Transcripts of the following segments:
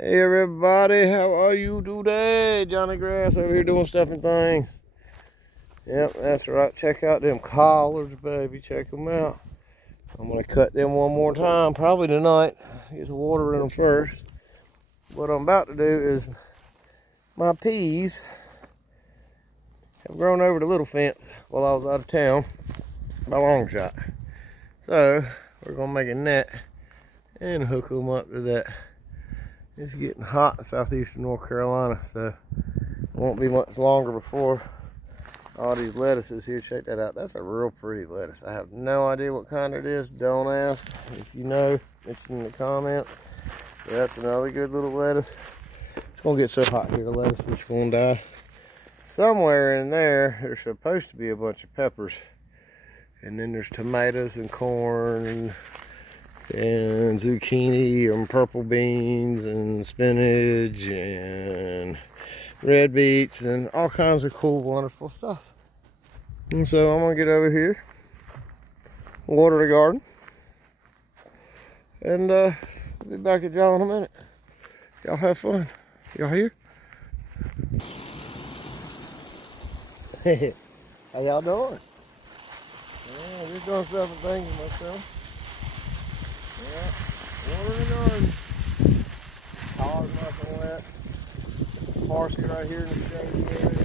Hey everybody, how are you today? Johnny Grass over here doing stuff and things. Yep, that's right. Check out them collards, baby. Check them out. I'm gonna cut them one more time, probably tonight. Get some water in them first. What I'm about to do is my peas have grown over the little fence while I was out of town by long shot. So we're gonna make a net and hook them up to that. It's getting hot in southeastern North Carolina, so it won't be much longer before all these lettuces here. Check that out. That's a real pretty lettuce. I have no idea what kind it is. Don't ask. If you know, mention in the comments. Yeah, that's another good little lettuce. It's gonna get so hot here, the lettuce is gonna die. Somewhere in there, there's supposed to be a bunch of peppers, and then there's tomatoes and corn and zucchini and purple beans and spinach and red beets and all kinds of cool, wonderful stuff. And so I'm gonna get over here, water the garden, and I'll be back at y'all in a minute. Y'all have fun. Y'all here? How y'all doing? Yeah, just doing stuff and things with myself. Yeah, water the garden. Collards nice and wet. Parsley right here in the shady area.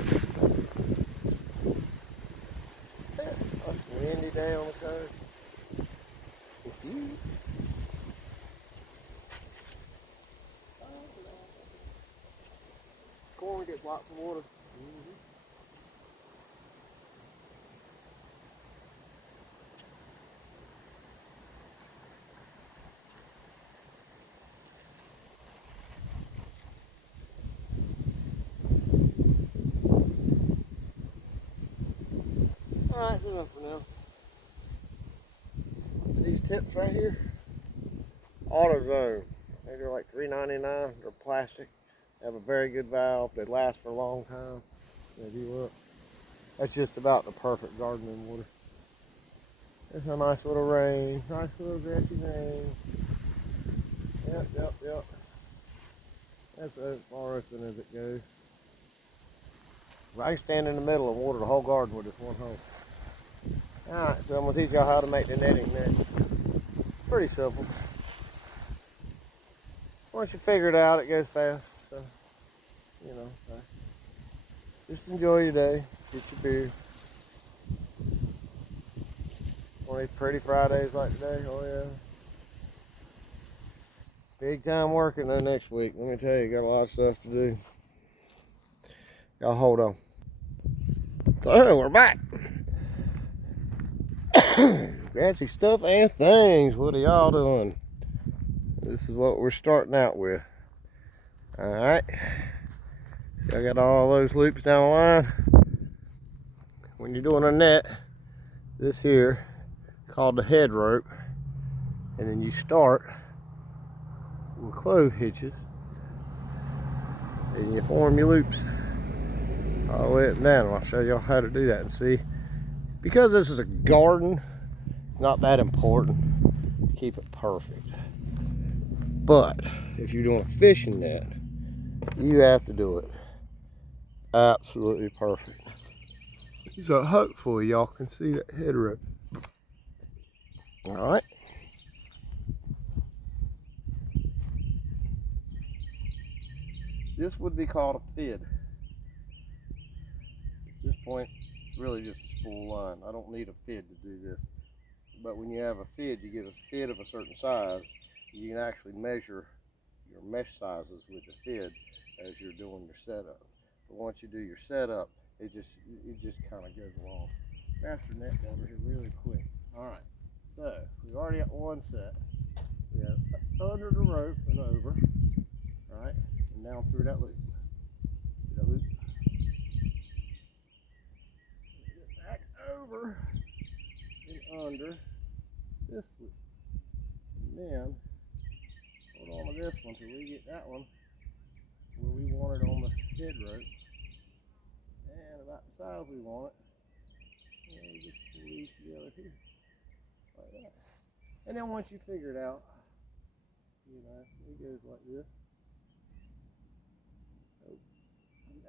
Yeah, it's a windy day on the coast. Corn gets lots of water. Alright, that's enough for now. These tips right here, AutoZone. They're like $3.99. They're plastic. They have a very good valve. They last for a long time. If you look, that's just about the perfect gardening water. There's a nice little rain. Nice little grassy rain. Yep. That's as far open as it goes. I can stand in the middle and water the whole garden with this one hose. Alright, so I'm going to teach y'all how to make the netting net. Pretty simple. Once you figure it out, it goes fast. So, you know, just enjoy your day. Get your beer. One of these pretty Fridays like today. Oh yeah. Big time working though next week. Let me tell you, got a lot of stuff to do. Y'all hold on. So we're back. Grassy stuff and things. What are y'all doing? This is what we're starting out with. Alright. See, I got all those loops down the line. When you're doing a net, this here called the head rope, and then you start with clove hitches and you form your loops all the way up and down. I'll show y'all how to do that. And see, because this is a garden, it's not that important to keep it perfect, but if you're doing a fishing net, you have to do it absolutely perfect. So hopefully y'all can see that head rope. All right. This would be called a fid. At this point, it's really just a spool line. I don't need a fid to do this. But when you have a fid, you get a fid of a certain size. You can actually measure your mesh sizes with the fid as you're doing your setup. But once you do your setup, it just kind of goes along. Master net builder here really quick. All right. So we've already got one set. We have under the rope and over. All right, and down through that loop. Back over and under this loop. And then hold on to this one till we get that one where we want it on the head rope. And about the size we want it. And we just pull these together here. Like that. And then once you figure it out, you know, it goes like this.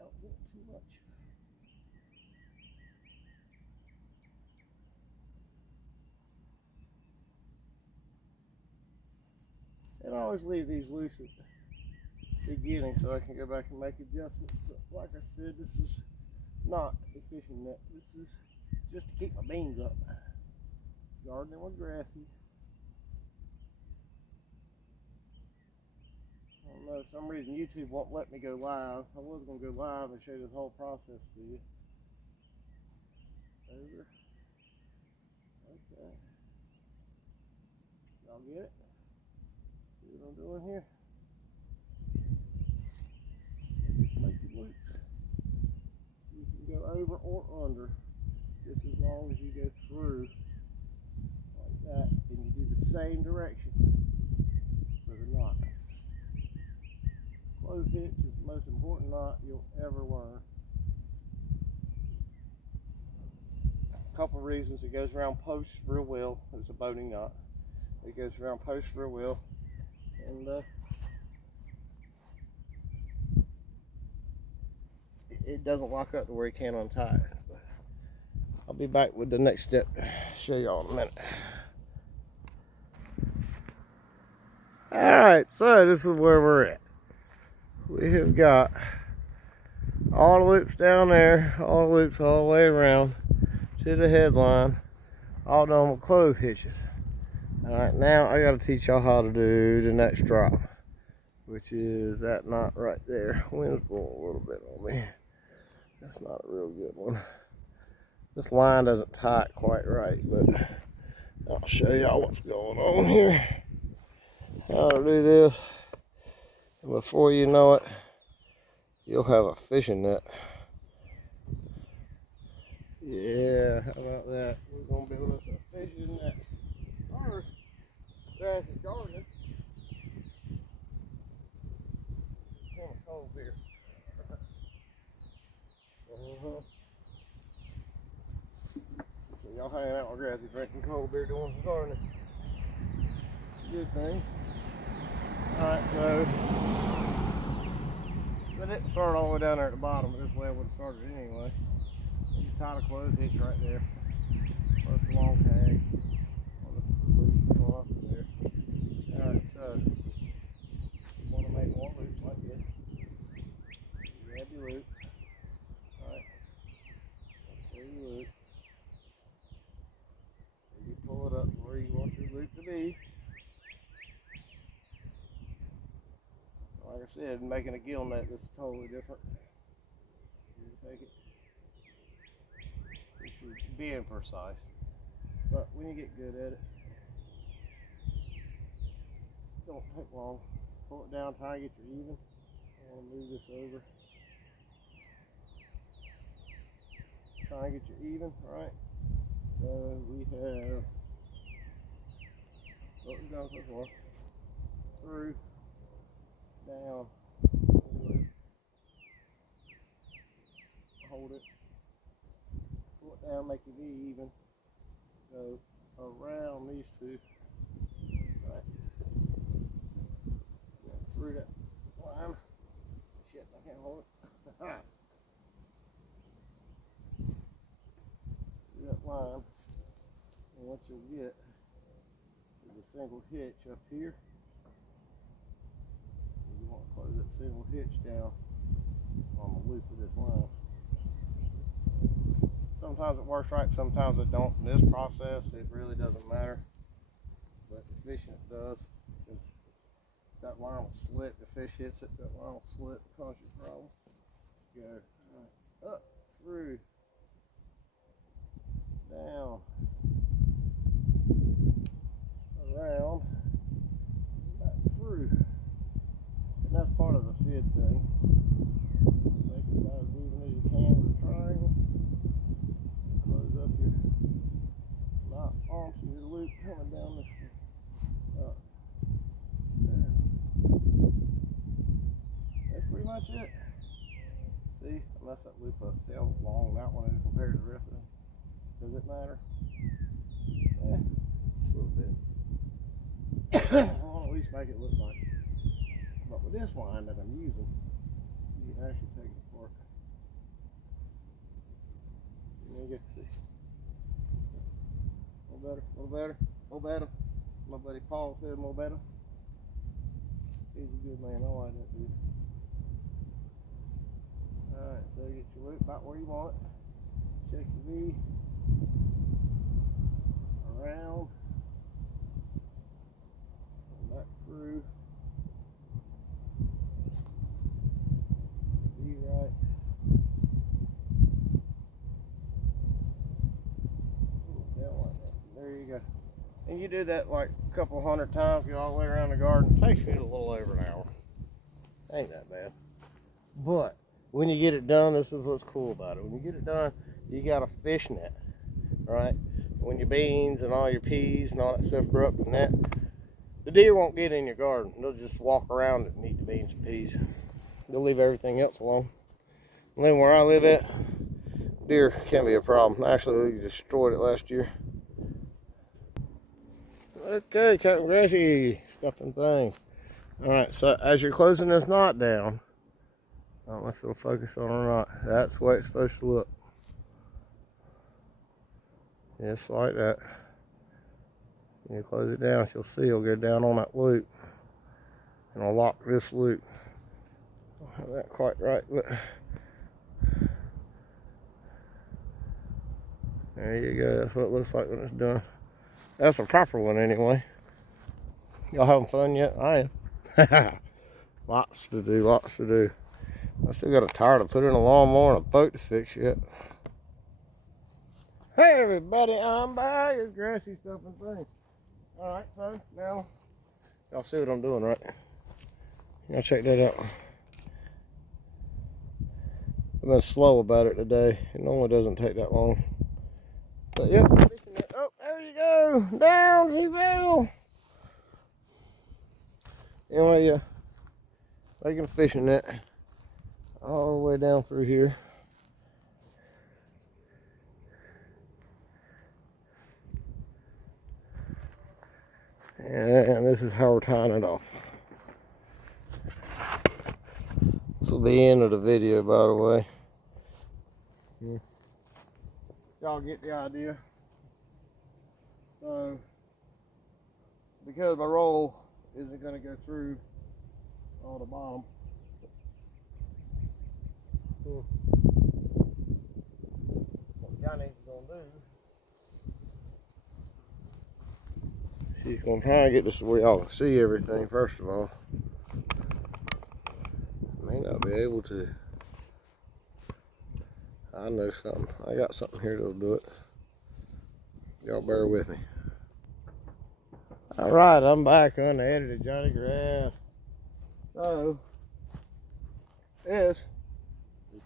out a little too much. And I always leave these loose at the beginning so I can go back and make adjustments. But like I said, this is not a fishing net. This is just to keep my beans up. Gardening with Grassy. I don't know, for some reason YouTube won't let me go live. I was going to go live and show you the whole process to you. Over. Okay. Y'all get it? See what I'm doing here? Make it loop. You can go over or under just as long as you go through like that, and you do the same direction for the knot. Clove hitch is the most important knot you'll ever learn. A couple reasons. It goes around posts real well. It's a boating knot. It goes around posts real well, and it doesn't lock up to where you can't untie it. I'll be back with the next step. Show y'all in a minute. Alright, so this is where we're at. We have got all the loops down there, all the loops all the way around to the headline, all done with clove hitches. Alright, now I got to teach y'all how to do the next drop, which is that knot right there. Wind's blowing a little bit on me. That's not a real good one. This line doesn't tie it quite right, but I'll show y'all what's going on here. How to do this. And before you know it, you'll have a fishing net. Yeah, how about that? We're going to build us a fishing net. First, Grassy gardening. Kind of cold beer. So y'all hanging out with Grassy drinking cold beer doing some gardening. It's a good thing. Alright, so but it started all the way down there at the bottom, but this way I would have started anyway. You just tied a clove hitch right there. Plus the long tag. On this loop going off of there. Alright, so you want to make one loop like this. You grab your loop. Alright. There you loop. And you pull it up where you want your loop to be. Like I said, making a gill net, this is totally different. You take it. This is being precise. But when you get good at it, don't take long. Pull it down, try and get your even. I want to move this over. Try and get your even, right? So we have what we've done so far. Through, down, hold it, pull it down, make it be even, go around these two, right, through that line, shit, I can't hold it, through that line, and what you'll get is a single hitch up here. You want to close that single hitch down on the loop of this line. Sometimes it works right, sometimes it don't. In this process, it really doesn't matter, but the fishing it does. Because that line will slip. The fish hits it, that line will slip, cause you a problem. Go right up, through, down, around, back through. And that's part of the fid thing. Make it about as even as you can with a triangle. Close up your knot onto your loop coming down this way. Up, down. That's pretty much it. See, I messed that loop up. See how long that one is compared to the rest of them? Does it matter? Yeah, a little bit. I want to at least make it look like it. But with this line that I'm using, you can actually take it apart. There you go. See. A little better, a little better, a little better. My buddy Paul said a little better. He's a good man. I like that dude. Alright, so you get your loop about where you want it. Check your V. Around. And back through. V right. Down like that. There you go. And you do that like a couple hundred times, get all the way around the garden. It takes me a little over an hour. Ain't that bad. But when you get it done, this is what's cool about it. When you get it done, you got a fish net, right? When your beans and all your peas and all that stuff grow up in that, the deer won't get in your garden. They'll just walk around and eat the beans and peas. They'll leave everything else alone. And then where I live at, deer can be a problem. Actually, we destroyed it last year. Okay, cutting grassy, stuffing things. All right, so as you're closing this knot down, I don't know if it'll focus on it or not. That's the way it's supposed to look. Just like that. When you close it down, you'll see it'll go down on that loop. And I'll lock this loop. I don't have that quite right, but there you go. That's what it looks like when it's done. That's a proper one anyway. Y'all having fun yet? I am. Lots to do, lots to do. I still got a tire to put in a lawnmower and a boat to fix yet. Hey everybody, I'm by your grassy stuff and things. Alright, so now y'all see what I'm doing, right? Y'all check that out. I've been slow about it today. It normally doesn't take that long. But yep, fishing it. Oh, there you go. Down she fell. Anyway, yeah, making a fishing net all the way down through here. And this is how we're tying it off. This will be the end of the video, by the way. Y'all get the idea. So, because my roll isn't going to go through all the bottom, what y'all need to go do, she's going to try and get this where y'all can see everything first of all. May not be able to. I know something. I got something here that'll do it. Y'all bear with me. Alright, I'm back unedited Johnny Grass. So, this is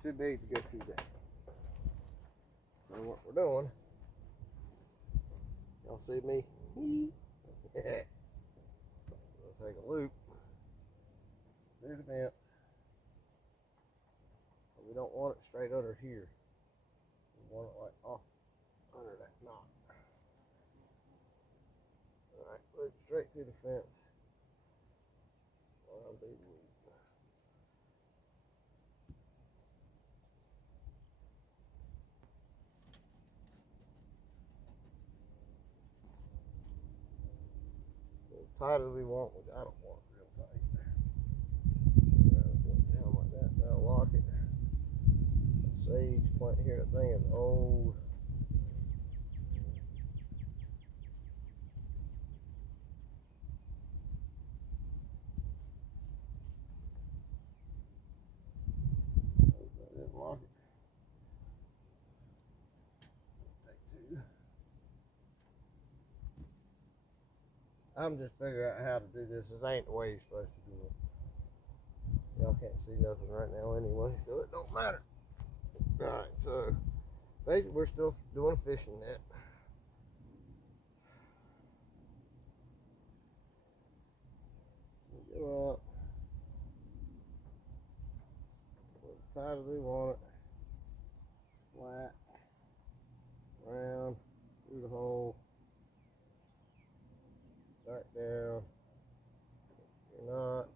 too big to go through that. So what we're doing, y'all see me? Yeah. We'll take a loop through the fence. But we don't want it straight under here. We want it like off under that knot. Alright, loop straight through the fence. I'll do the loop. Tight as we want, which I don't want real tight. Down like that, now lock it. Sage plant here, that thing is old. Didn't lock it. Take two. I'm just figuring out how to do this. This ain't the way you're supposed to do it. Y'all can't see nothing right now anyway, so it don't matter. Alright, so basically we're still doing a fishing net. Go up. As tight as we want it. Flat. Round. Through the hole. Back down. You're not.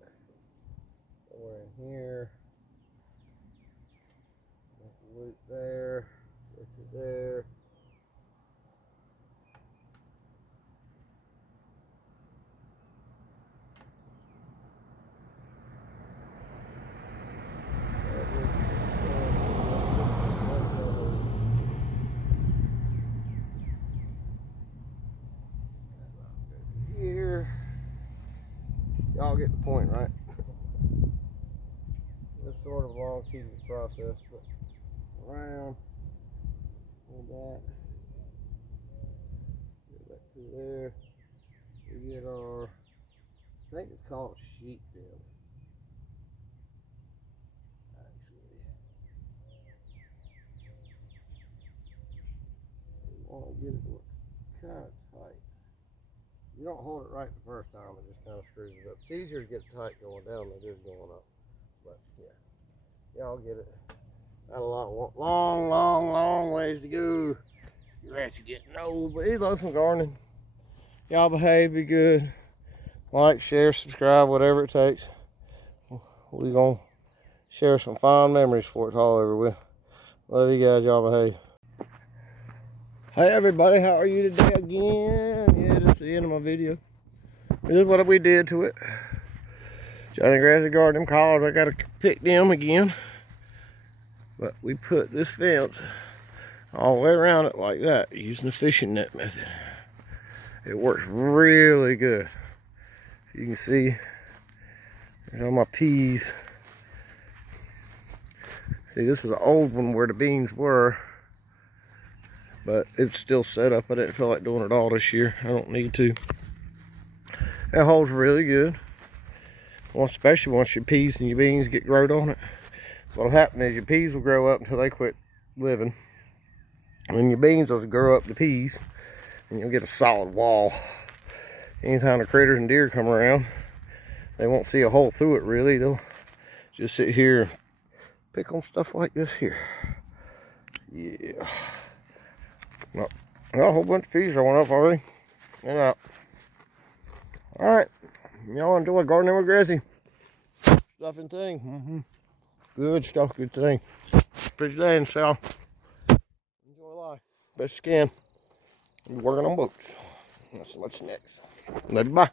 Somewhere in here. Make a loop there. Switch it there. get the point, right? It's sort of a long, tedious process, but around like that. Get that through there. We get our, I think it's called sheep bill. Actually, we want to get it to look kind of tight. You don't hold it right the first time, it just kind of screws it up. It's easier to get it tight going down than it is going up. But yeah, y'all get it. Got a long ways to go. Grassy getting old, but he loves some gardening. Y'all behave, be good. Like, share, subscribe, whatever it takes. We're gonna share some fond memories before it's all over with. Love you guys, y'all behave. Hey everybody, how are you today again? Yeah, this is the end of my video. This is what we did to it. Johnny Grassy garden, them collars, I gotta pick them again. But we put this fence all the way around it like that, using the fishing net method. It works really good. You can see, there's all my peas. See, this is an old one where the beans were, but it's still set up. I didn't feel like doing it all this year. I don't need to. That holds really good. Well, especially once your peas and your beans get growed on it. What'll happen is your peas will grow up until they quit living. And then your beans will grow up the peas, and you'll get a solid wall. Anytime the critters and deer come around, they won't see a hole through it really. They'll just sit here and pick on stuff like this here. Yeah. Well, a whole bunch of peas are going up already. And out. Alright. Y'all enjoy gardening with Grassy. Stuff and thing. Good stuff, good thing. Pretty day in the south. Enjoy life. Best you can. Be working on boats. That's what's next. Love you, bye.